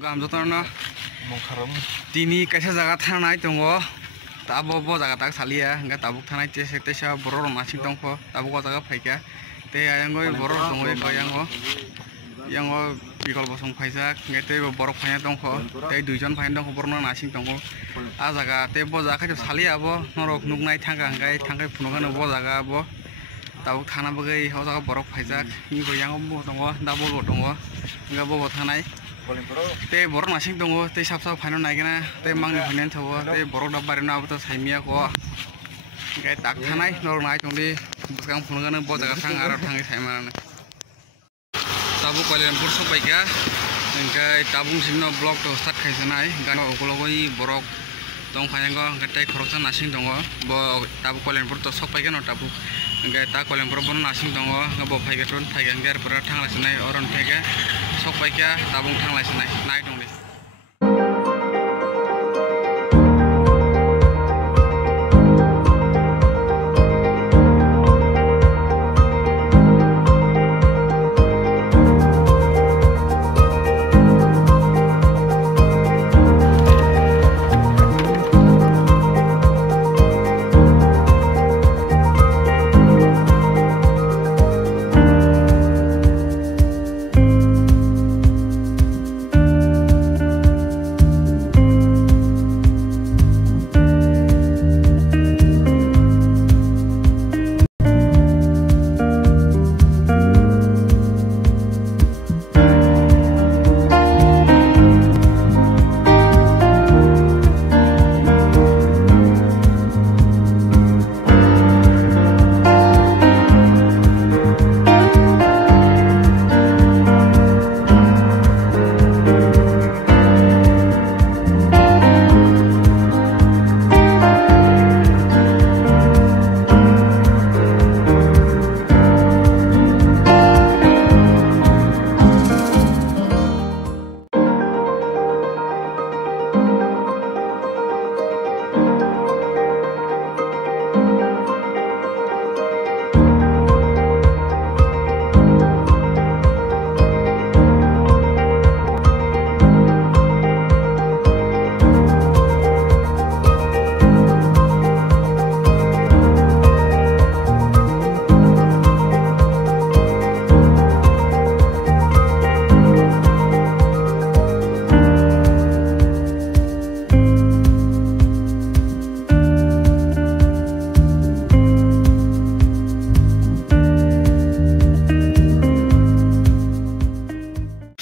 Gam jotorno tini kaisa jaga thangnai tongo tabo bo jaga tak salia hingga tabuk thanai tesa borok masing tongkho tabuk o jaga phaika te ayango borok tongo yango bikol bosong phaijak hingga te borok phaina tongkho te duijon phaina tongkho borok nasing tongo a jaga te bo jaga khaito salia abo norok nugnai thangka hingga thangkai phunukano bo jaga abo tabuk thana bagui o jaga borok phaijak hingo yango bo tongo dabo bo tongo hingga bo thanai te borok nasing tongo te sap phaino naigena te mangni phainen thobo te borok da barino abo saimia ko hingga tak thanai norok nai tongdi buskang phunukano bo jaga thang aro thangai saimana tabu Kuala sopaika hingga tabung simno blog to start khaisanai hingga ogologoi borok tong phayango hingga te khoroksa nasing tongo bo tabu Kuala to sopaika no tabu hingga ta Kuala bono nasing tongo hingga bo phaigatun phaigangar pura thanglasanai oron phaiga sopaika tabung thanglasanai nai tongdi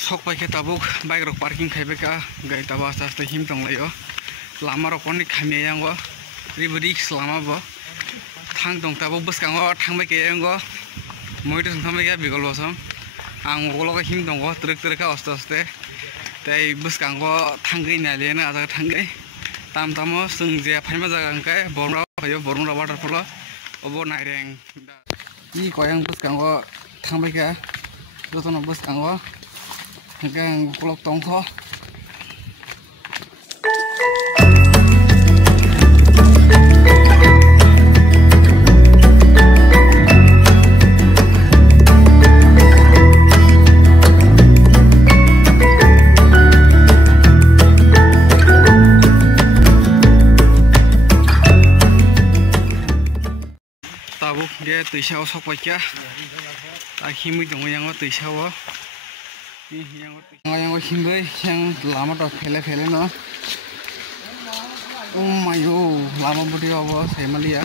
Sokpaike tabuk bike rok parking khaibeka gai tabo asta asta him tonglayo lama rok oni khamia yango risk lama bo thang tong tabo buskango thangbai ke yango moito thangbai ke bigol bosam ang ogologa him tongo trek asta aste tai buskango thangai nalena aja thangai tamo sungje phaima jaga angkai bormra waterfall obo naireng i koyang buskango thangbai ke jotono buskango hingga kulok tongkho tabuk dia tuisao sokpaika akhimui tongo yango tuisao yang himbai yang lama to fele no mayo lama budi abo semalia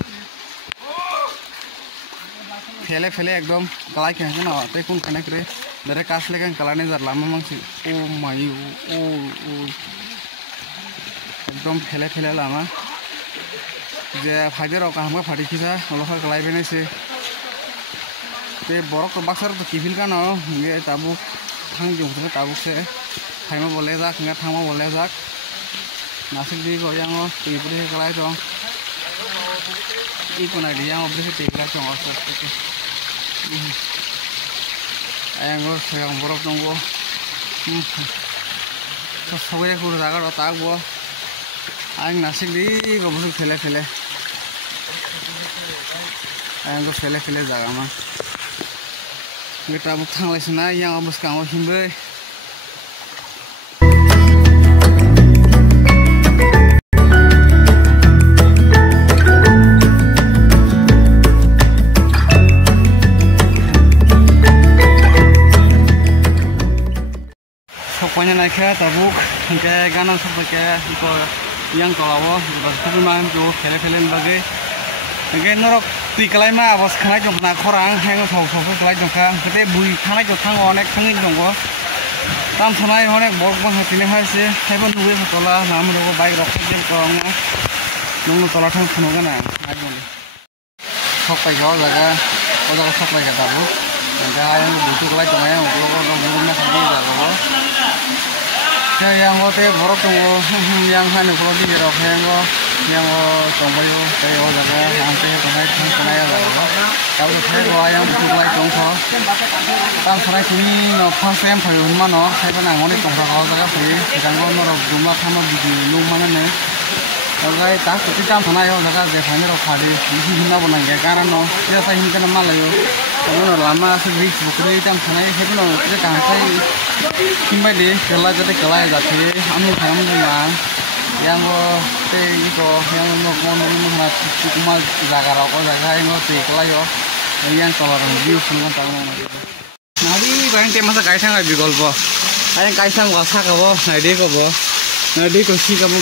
fele ekdom kalai ke na te kun connect re dare kas lekan kalane jar lama mangsi mayo ekdom fele lama je fajar ka hamga phadi khisa oloha kalai bene se te borok to baksar to kifil kano nge tabu thang jong se tabuk se thaima bole jak hingga thangma bole jak nasik di go yango tibri kalai dong i kona di yango bri tikla chong asta ke ayango sayang borok tongbo sobe kur jaga ro tagbo ang nasik di go bri fele ayango fele jaga ma kita buk thang laisna yang abus kang himbai pokoknya naiknya tabuk kayak ganan seperti itu yang kalau tapi mah itu film bagai kayak norok tikelai mah bos kenai jong nak korang yang sok kelai jong kah kita bui kenai jong tang onek tangin jong go tam sanai onek bok bang hati nih sih hebat nunggu sekolah namun aku baik rokok jeng korangnya nunggu sekolah tang penuh kan ya aja nih sok pakai jaga sok pakai tabuk yang butuh kelai jong ya kalau nunggu sendiri jaga yang hote borok tunggu yang hanya kalau di jerok yang tunggu yo kayak jaga sampai tunai ya kalau saya yang butuh kelai tunggu tam serai kini no pas yang perlu mana saya pernah ngoni tunggu kalau jaga pergi jangan ngorok rumah sama di rumah mana nih kalau tak seperti tam tunai yo jaga defanya ro kali ini hina bonang karena no ya saya ini kan malah yo kalau lama sih bukan tam tunai saya pun itu kan saya kimbai deh kelai jadi kelai jadi anu kamu bilang yang itu yang mau nggak cuma jaga rokok jaga yang kelai yo yang kalau review semua tahu nanti paling tema masa kaisang lagi golpo ayang kaisang wasa kabo nadi kabo nadi ko si kamu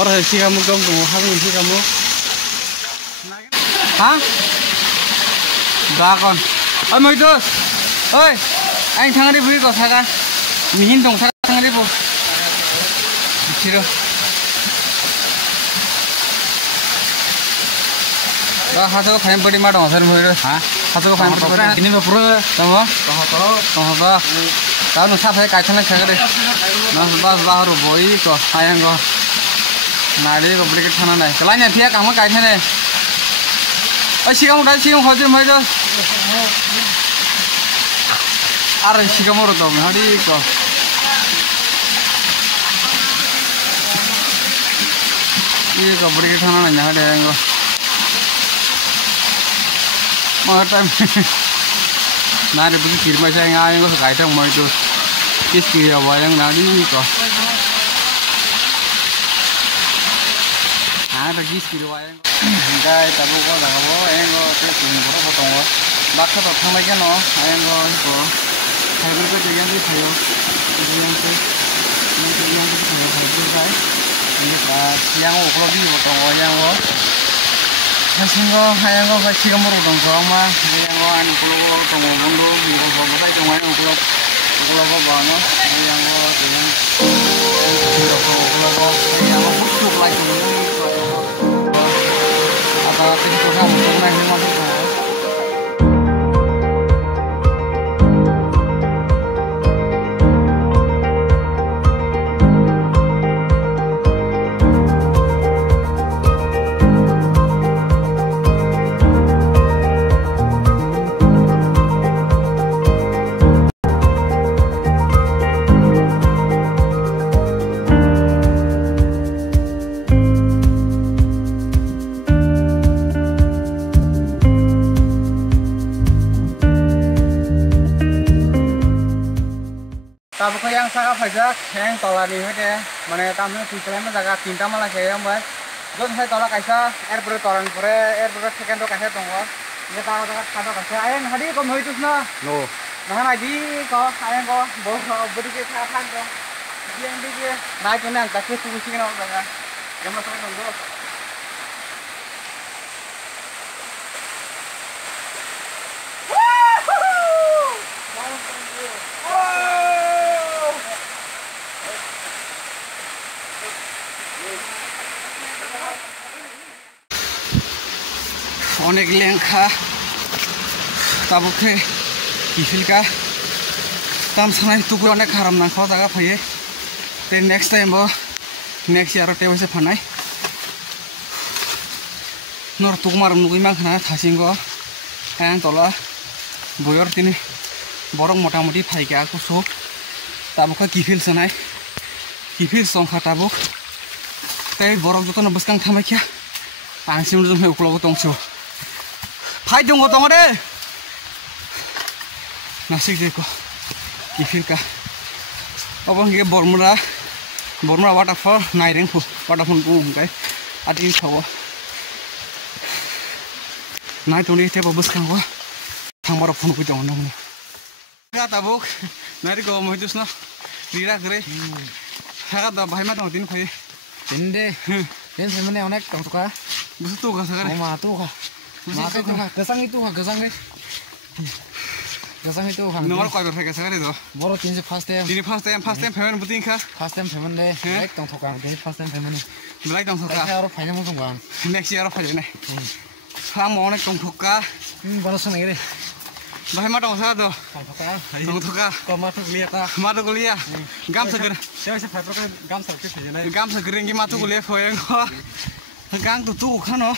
orang si kamu dong tuh harus si kamu hah bakon mau itu oi anh thằng đi vui có sao cả mình đồng thằng đi bộ chỉ đâu đó hạt có phải body mà đồng thân vui rồi hả hạt có phải body ini mà pro đúng không tao nó sắp thấy cái thằng này sao đấy nó bao rồi bôi có hai anh có này đi có body cái thằng này cái lá nhà thiệt cảm cái thằng này ơi xí không đấy xí không khó chứ mấy đâu Are shikamoro dong, hari ko. Ini ko beri thana nanya ada yang ko. Mau time. Nari beri kirma saya yang ko sekai tang mau itu. Kis kira bayang nari ko. Ada kis kira bayang. Enggak, tapi ko dah ko, yang ko tu pura potong ko. Bakso tu thang lagi no, yang ko. Fiber को जगह भी खायो जगह से खायो fiber का yang uklo di botong yang wo hasingo hayang ko siga moro dong ko ma yang wo an uklo tong wo bondo ngo bo ba sai tong uklo bo ba no yang wo yang wo putuk lai tong apa itu kan tong nai mo ko Tapi yang sangat banyak yang tolak nih deh, mana tamu tujuannya menjaga cinta malah kayak yang baik. Jadi saya tolak kaisa air bertoran pure air ber second kaisa tunggu. Ini tahu dekat kado kaisa. Ayam hari kau mau itu sana? No. Nah lagi kau ayam kau bawa beri ke sana kau. Yang dia naik ni angkat ke tujuh sini orang jaga. Yang masuk tunggu. অনেক লেঙ্কা তাবুকে কিফিলকা তাম সানাই তুকু অনেক খারাপ না খাওয়া জায়গা ফাইয়ে তে next time next year তে হয়েছে ফানাই নর তুকুমার নুগুইমাং খানা থাসিঙ্গ হ্যাঁ তলা বইর তিনি বরং মোটামুটি ফাইকে কুসু তাবুকে কিফিল সানাই কিফিল সংখা তাবুক তাই বরং যত নবস্কাং থামাইখিয়া आंसिम जों उक्लाव दंसो फाइ दङ दङ दे नासिक जेको किफिलका अब के बरमुरा वाटरफल नाइरें वाटरफल बुंगाय आदि थाव नाय तोनि टेबो बसखांवा थांबार फन फै दङ नों गा Tabuk Nari ko mo hitus no. Lira kere. Haga da bahai ma dong tin phai. Tin deh. Tin sebenarnya onek tong suka. Busu tu ka sagare. Ma tu ka. Ma tu ka. Gesang itu ka gesang deh. Gesang itu ka. Nomor koi ber ka sagare do. Boro tin se first time. Dini first time payment buting ka. First time payment deh. Onek tong suka. Tin first time payment. Belai dong Saya ka. harus payment musuh bang. Next year phai ne. Sang mo onek tong ka. Baru seneng ini. Bahai ma dong sa do. Tong ka. Kau masuk lihat ah. Ma do kuliah. Gam sagar. Saya bisa pakai gam sakit saja nih. Gam sagar ngi ma tu kuliah phoyeng ko. Gang tu kha no.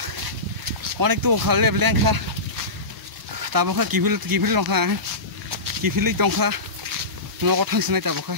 Onek tu kha le bleng kha. Ta bo kha kifil long kha. Kifil tong kha. No ko thang sinai ta bo kha.